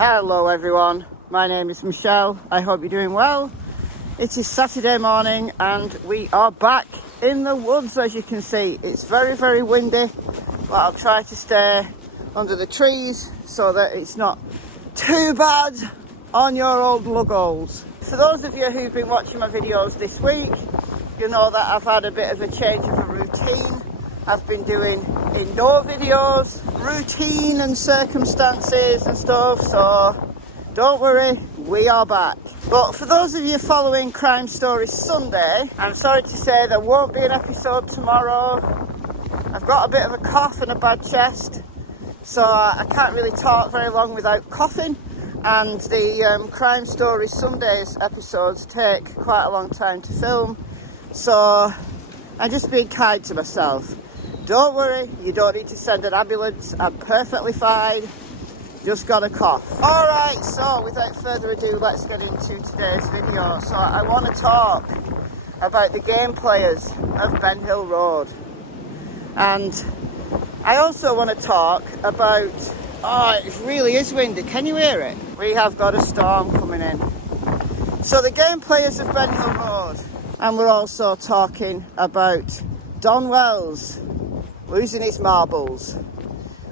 Hello everyone, my name is Michelle. I hope you're doing well. It is Saturday morning and we are back in the woods. As you can see, it's very, very windy, but I'll try to stay under the trees so that it's not too bad on your old lug holes. For those of you who've been watching my videos this week, you know that I've had a bit of a change of a routine. I've been doing indoor videos, routine and circumstances and stuff, so don't worry, we are back. But for those of you following Crime Stories Sunday, I'm sorry to say there won't be an episode tomorrow. I've got a bit of a cough and a bad chest, so I can't really talk very long without coughing, and the Crime Stories Sundays episodes take quite a long time to film, so I'm just being kind to myself. Don't worry, you don't need to send an ambulance, I'm perfectly fine, just got a cough. Alright, so without further ado, let's get into today's video. So I want to talk about the game players of Ben Hill Road. And I also want to talk about, it really is windy, can you hear it? We have got a storm coming in. So the game players of Ben Hill Road. And we're also talking about Don Wells losing his marbles.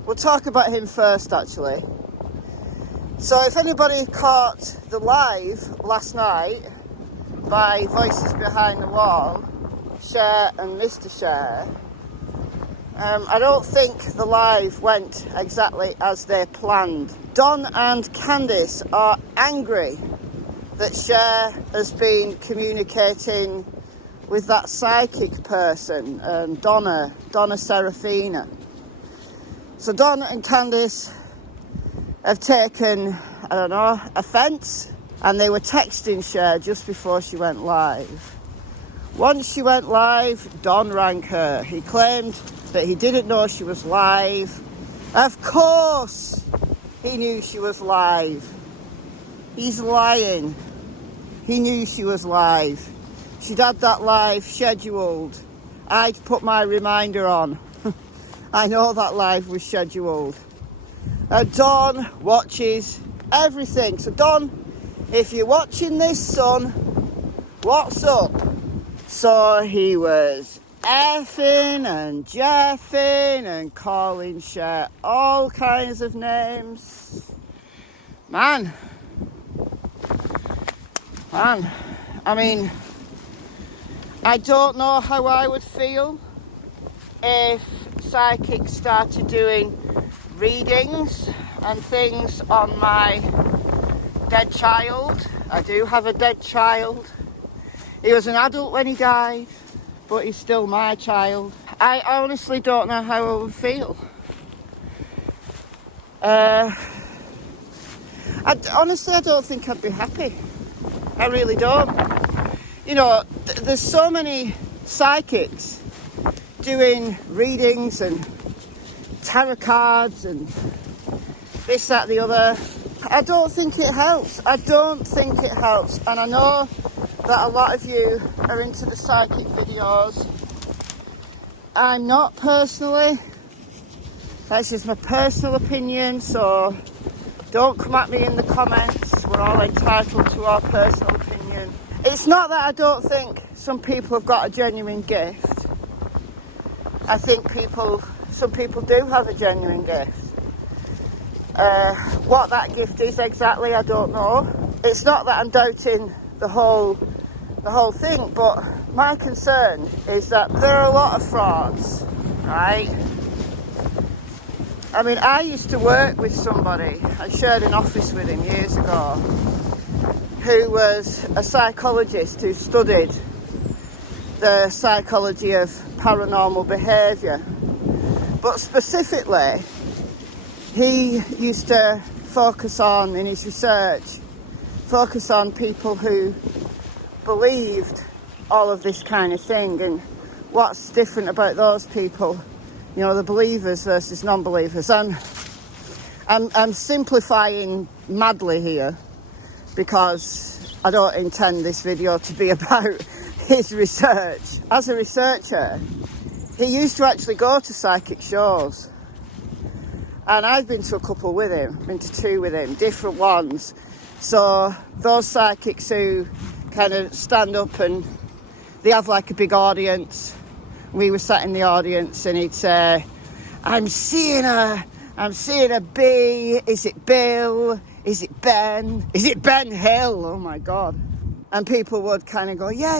We'll talk about him first, actually. So if anybody caught the live last night by Voices Behind the Wall, Cher and Mr. Cher, I don't think the live went exactly as they planned. Don and Candice are angry that Cher has been communicating with that psychic person, Donna Serafina. So Don and Candice have taken, offence, and they were texting Cher just before she went live. Once she went live, Don rang her. He claimed that he didn't know she was live. Of course he knew she was live. He's lying. He knew she was live. She'd had that live scheduled. I'd put my reminder on. I know that live was scheduled. Don watches everything. So Don, if you're watching this, son, what's up? So he was effing and jeffing and calling Cher all kinds of names. Man, I mean, I don't know how I would feel if psychics started doing readings and things on my dead child. I do have a dead child. He was an adult when he died, but he's still my child. I honestly don't know how I would feel. Honestly, I don't think I'd be happy. I really don't. You know, there's so many psychics doing readings and tarot cards and this, that, the other. I don't think it helps. I don't think it helps. And I know that a lot of you are into the psychic videos. I'm not personally. That's just my personal opinion, so don't come at me in the comments. We're all entitled to our personal opinion. It's not that I don't think some people have got a genuine gift. I think some people do have a genuine gift. What that gift is exactly, I don't know. It's not that I'm doubting the whole thing, but my concern is that there are a lot of frauds, right? I mean, I used to work with somebody, I shared an office with him years ago, who was a psychologist who studied the psychology of paranormal behaviour. But specifically, he used to focus on, in his research, focus on people who believed all of this kind of thing and what's different about those people, you know, the believers versus non-believers. And I'm simplifying madly here because I don't intend this video to be about his research. As a researcher, he used to actually go to psychic shows And I've been to a couple with him, been to 2 with him, different ones. So those psychics who kind of stand up and they have like a big audience. We were sat in the audience and he'd say, I'm seeing a bee. Is it Bill? Is it Ben? Is it Ben Hill? Oh my God. And people would kind of go, yeah.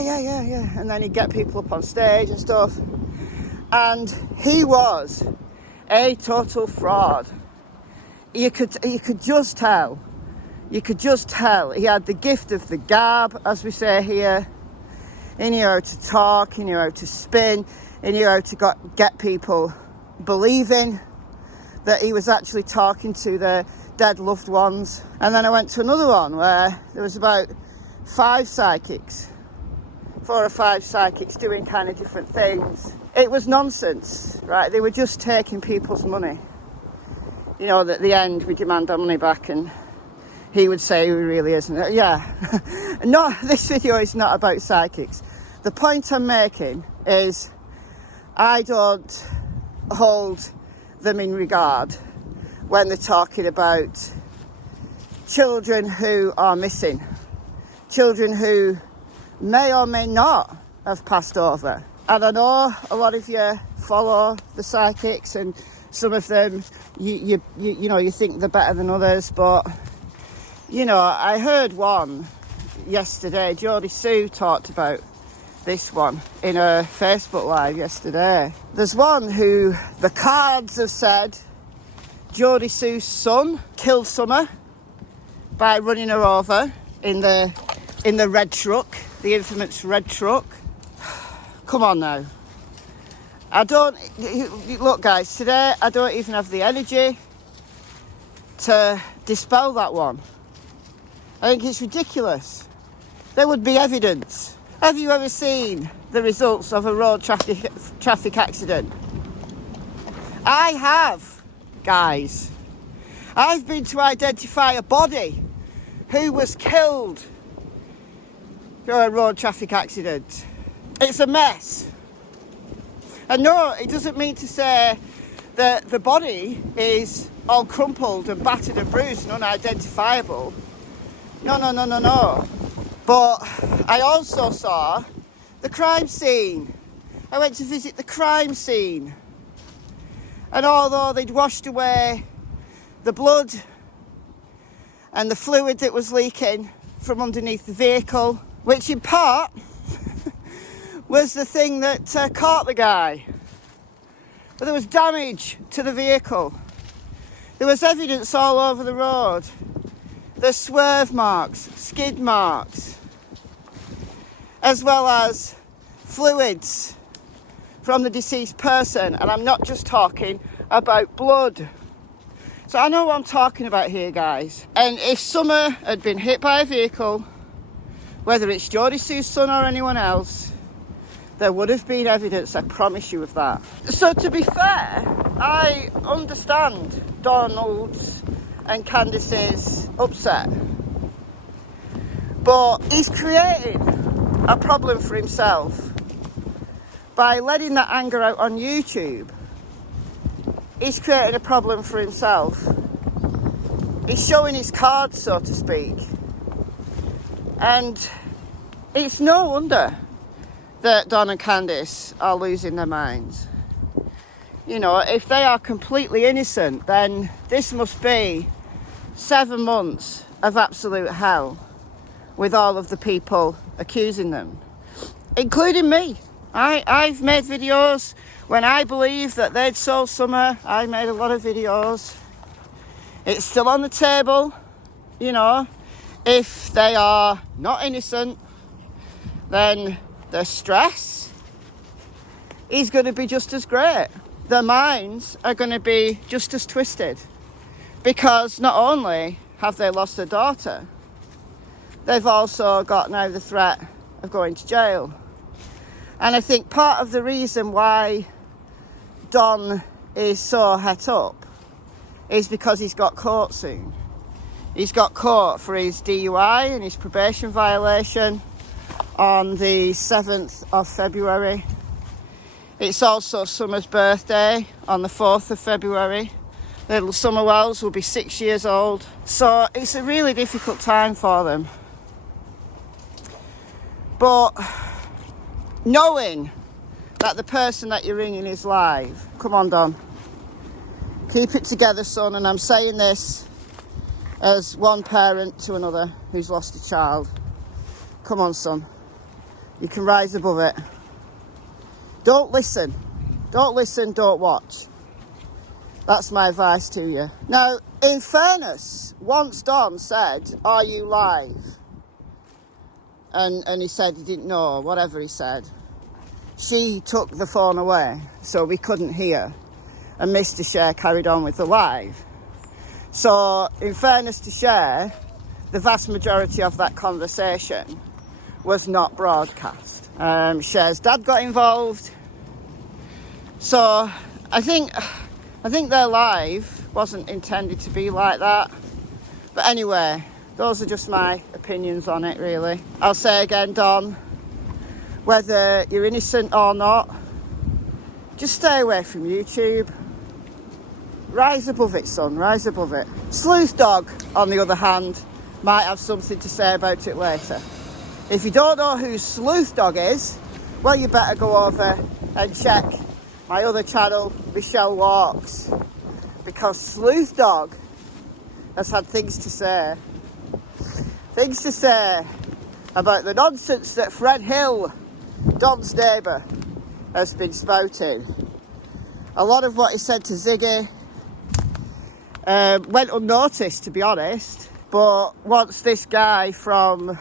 And then he'd get people up on stage and stuff. And he was a total fraud. You could just tell. You could just tell. He had the gift of the gab, as we say here. He knew how to talk, he knew how to spin, he knew how to get people believing that he was actually talking to their dead loved ones. And then I went to another one where there was about 4 or 5 psychics doing kind of different things. It was nonsense, right? They were just taking people's money. You know, at the end, we demand our money back, and he would say who he really isn't. Yeah. No, this video is not about psychics. The point I'm making is I don't hold them in regard when they're talking about children who are missing. Children who may or may not have passed over. And I know a lot of you follow the psychics, and some of them, you know, you think they're better than others, but, you know, I heard one yesterday. Jodie Sue talked about this one in her Facebook Live yesterday. There's one who the cards have said Jodie Sue's son killed Summer by running her over in the red truck, the infamous red truck. Come on now. Look guys, today I don't even have the energy to dispel that one. I think it's ridiculous. There would be evidence. Have you ever seen the results of a road traffic accident? I have, guys. I've been to identify a body who was killed through a road traffic accident. It's a mess. And no, it doesn't mean to say that the body is all crumpled and battered and bruised and unidentifiable. No. But I also saw the crime scene. I went to visit the crime scene. And although they'd washed away the blood and the fluid that was leaking from underneath the vehicle, which in part was the thing that caught the guy. But there was damage to the vehicle. There was evidence all over the road. There's swerve marks, skid marks, as well as fluids from the deceased person. And I'm not just talking about blood. So I know what I'm talking about here, guys. And if Summer had been hit by a vehicle, whether it's Jodie Sue's son or anyone else, there would have been evidence, I promise you of that. So to be fair, I understand Donald's and Candice's upset. But he's creating a problem for himself by letting that anger out on YouTube. He's creating a problem for himself. He's showing his cards, so to speak. And it's no wonder that Don and Candice are losing their minds. You know, if they are completely innocent, then this must be 7 months of absolute hell with all of the people accusing them, including me. I've made videos when I believed that they'd sold Summer. I made a lot of videos. It's still on the table, you know. If they are not innocent, then the stress is going to be just as great. Their minds are going to be just as twisted, because not only have they lost their daughter, they've also got now the threat of going to jail. And I think part of the reason why Don is so het up is because he's got caught soon. He's got caught for his DUI and his probation violation on the 7th of February. It's also Summer's birthday on the 4th of February. Little Summer Wells will be 6 years old. So it's a really difficult time for them. But knowing that the person that you're ringing is live, come on, Don. Keep it together, son. And I'm saying this as one parent to another who's lost a child. Come on, son. You can rise above it. Don't listen. Don't listen, don't watch. That's my advice to you. Now, in fairness, once Don said, "Are you live?" And he said he didn't know, whatever he said. She took the phone away, so we couldn't hear. And Mr. Share carried on with the live. So, in fairness to Share, the vast majority of that conversation was not broadcast. Share's dad got involved. So, I think their live wasn't intended to be like that. But anyway, those are just my opinions on it, really. I'll say again, Don, whether you're innocent or not, just stay away from YouTube. Rise above it, son, rise above it. Sleuth Dog, on the other hand, might have something to say about it later. If you don't know who Sleuth Dog is, well, you better go over and check my other channel, Michelle Walks, because Sleuth Dog has had things to say. Things to say about the nonsense that Fred Hill, Don's neighbour, has been spouting. A lot of what he said to Ziggy went unnoticed, to be honest, but once this guy from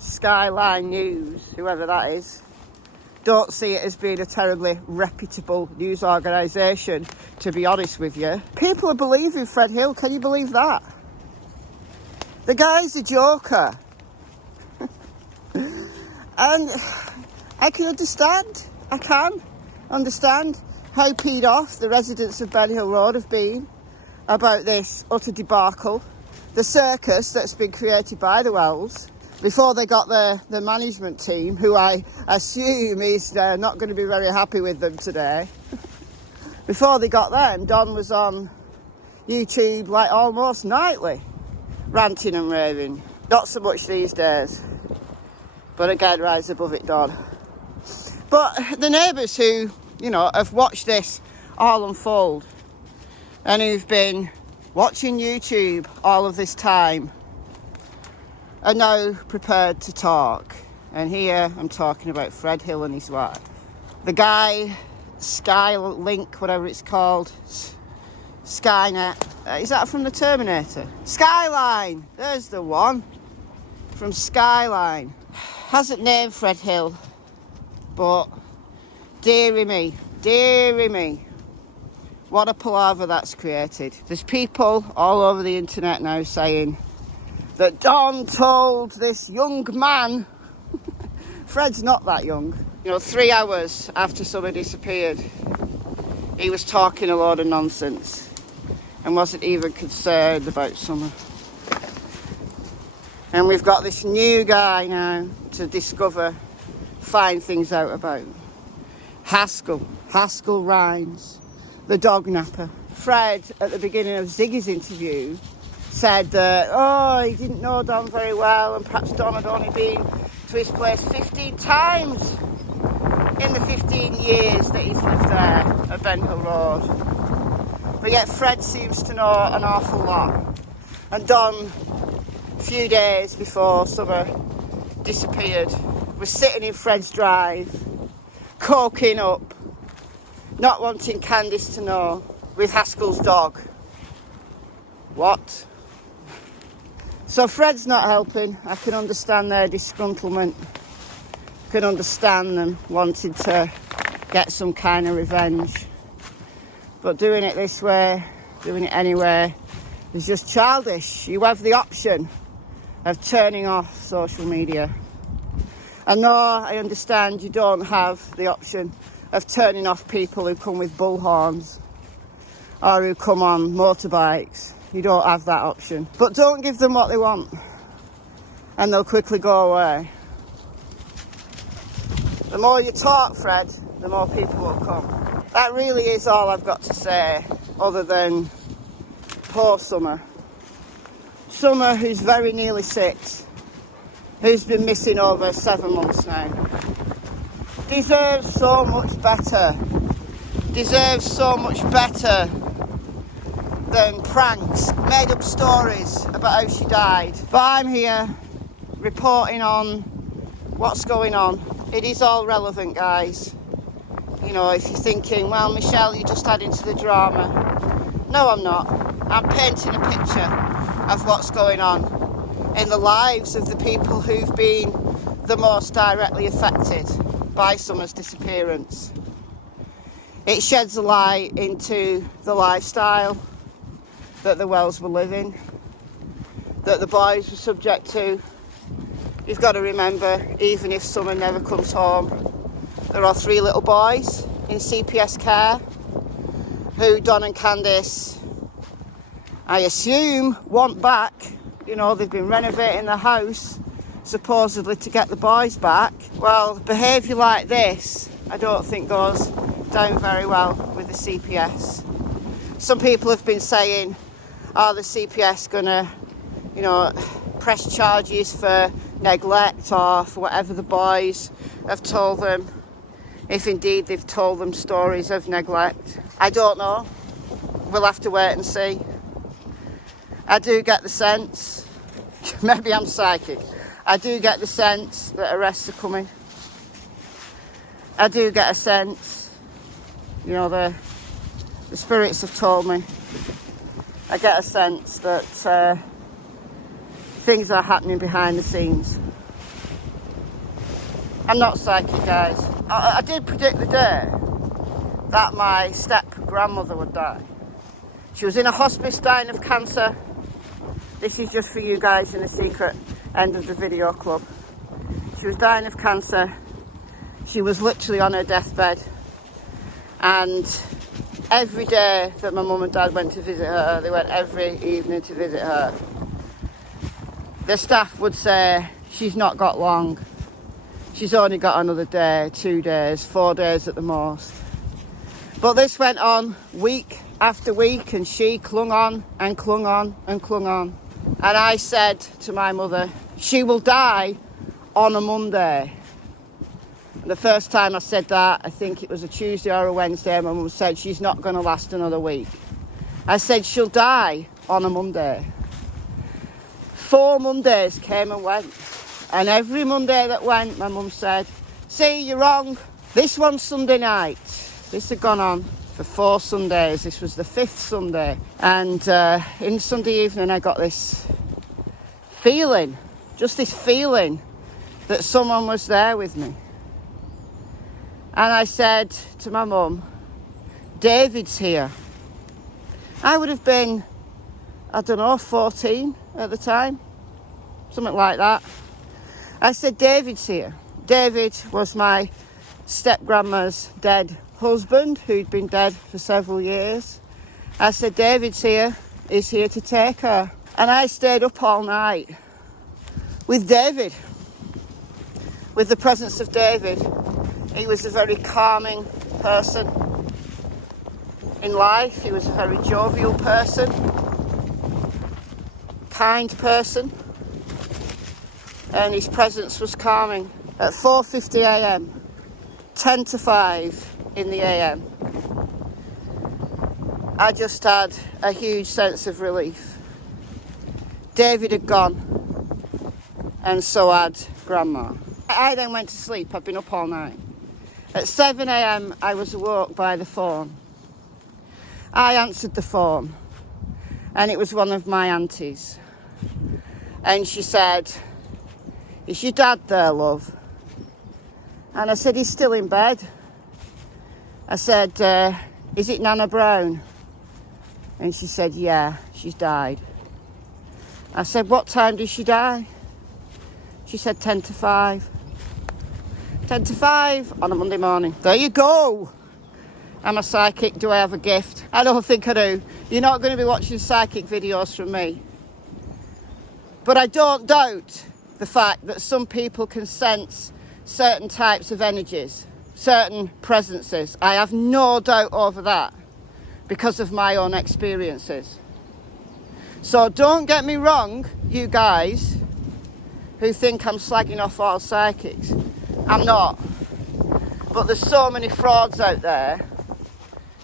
Skyline News, whoever that is, don't see it as being a terribly reputable news organisation, to be honest with you. People are believing Fred Hill, can you believe that? The guy's a joker. And I can understand, I can understand how peed off the residents of Ben Hill Road have been about this utter debacle. The circus that's been created by the Wells, before they got the management team, who I assume is not going to be very happy with them today. Before they got them, Don was on YouTube like almost nightly, ranting and raving. Not so much these days. But again, rise above it, Don. But the neighbours who, you know, have watched this all unfold and who've been watching YouTube all of this time are now prepared to talk. And here I'm talking about Fred Hill and his wife. The guy, Skylink, whatever it's called, Skynet. Is that from the Terminator? Skyline! There's the one. From Skyline. Hasn't named Fred Hill, but dearie me, what a palaver that's created. There's people all over the internet now saying that Don told this young man, Fred's not that young, 3 hours after Summer disappeared, he was talking a load of nonsense and wasn't even concerned about Summer. And we've got this new guy now to discover, find things out about. Haskell Rhines, the dog napper. Fred, at the beginning of Ziggy's interview, said that, he didn't know Don very well and perhaps Don had only been to his place 15 times in the 15 years that he's lived there at Ben Hill Road. But yet Fred seems to know an awful lot. And Don, a few days before Summer disappeared, was sitting in Fred's drive, coking up, not wanting Candice to know, with Haskell's dog. What? So Fred's not helping. I can understand their disgruntlement. I can understand them wanting to get some kind of revenge. But doing it this way, doing it anyway, is just childish. You have the option of turning off social media. And no, I understand you don't have the option of turning off people who come with bullhorns or who come on motorbikes. You don't have that option. But don't give them what they want and they'll quickly go away. The more you talk, Fred, the more people will come. That really is all I've got to say, other than Poor Summer. Summer, who's very nearly 6, who's been missing over 7 months now, deserves so much better. Deserves so much better than pranks, made up stories about how she died. But I'm here reporting on what's going on. It is all relevant, guys. You know, if you're thinking, well, Michelle, you just add into the drama. No, I'm not. I'm painting a picture of what's going on in the lives of the people who've been the most directly affected by Summer's disappearance. It sheds a light into the lifestyle that the Wells were living, that the boys were subject to. You've got to remember, even if Summer never comes home, there are 3 little boys in CPS care who Don and Candice, I assume, want back. You know, they've been renovating the house supposedly to get the boys back. Well, behaviour like this I don't think goes down very well with the CPS. Some people have been saying, are the CPS gonna, you know, press charges for neglect or for whatever the boys have told them, if indeed they've told them stories of neglect. I don't know. We'll have to wait and see. I do get the sense, maybe I'm psychic, I do get the sense that arrests are coming. I do get a sense, you know, the spirits have told me. I get a sense that things are happening behind the scenes. I'm not psychic, guys. I did predict the day that my step-grandmother would die. She was in a hospice dying of cancer. This is just for you guys in the secret end of the video club. She was dying of cancer. She was literally on her deathbed. And every day that my mum and dad went to visit her, they went every evening to visit her, the staff would say, she's not got long. She's only got another day, 2 days, 4 days at the most. But this went on week after week, and she clung on and clung on and clung on. And I said to my mother, she will die on a Monday. And the first time I said that, I think it was a Tuesday or a Wednesday, my mum said, she's not going to last another week. I said, she'll die on a Monday. 4 Mondays came and went. And every Monday that went, my mum said, see, you're wrong. This one's Sunday night. This had gone on for 4 Sundays. This was the 5th Sunday. And in Sunday evening, I got this feeling, just this feeling that someone was there with me. And I said to my mum, David's here. I would have been, I don't know, 14 at the time. Something like that. I said, David's here. David was my step-grandma's dead husband, who'd been dead for several years. I said, David's here. He's here to take her. And I stayed up all night with David, with the presence of David. He was a very calming person in life. He was a very jovial person, kind person, and his presence was calming. At 4:50 a.m, 10 to 5 in the a.m, I just had a huge sense of relief. David had gone, and so had Grandma. I then went to sleep. I'd been up all night. At 7 a.m, I was awoke by the phone. I answered the phone, and it was one of my aunties. And she said, is your dad there, love? And I said, he's still in bed. I said, is it Nana Brown? And she said, yeah, she's died. I said, what time did she die? She said 10 to 5. 10 to 5 on a Monday morning. There you go. I'm a psychic. Do I have a gift? I don't think I do. You're not going to be watching psychic videos from me. But I don't doubt the fact that some people can sense certain types of energies, certain presences. I have no doubt over that because of my own experiences. So don't get me wrong, you guys who think I'm slagging off all psychics. I'm not. But there's so many frauds out there.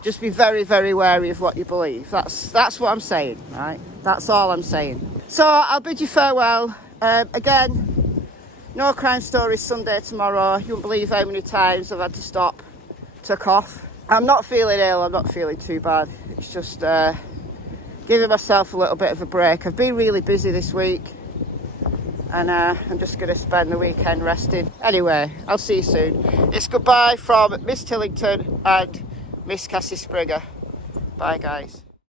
Just be very, very wary of what you believe. That's what I'm saying, right? That's all I'm saying. So I'll bid you farewell. Again, no crime stories Sunday tomorrow. You won't believe how many times I've had to stop to cough. I'm not feeling ill. I'm not feeling too bad. It's just giving myself a little bit of a break. I've been really busy this week. And I'm just going to spend the weekend resting. Anyway, I'll see you soon. It's goodbye from Miss Tillington and Miss Cassie Springer. Bye, guys.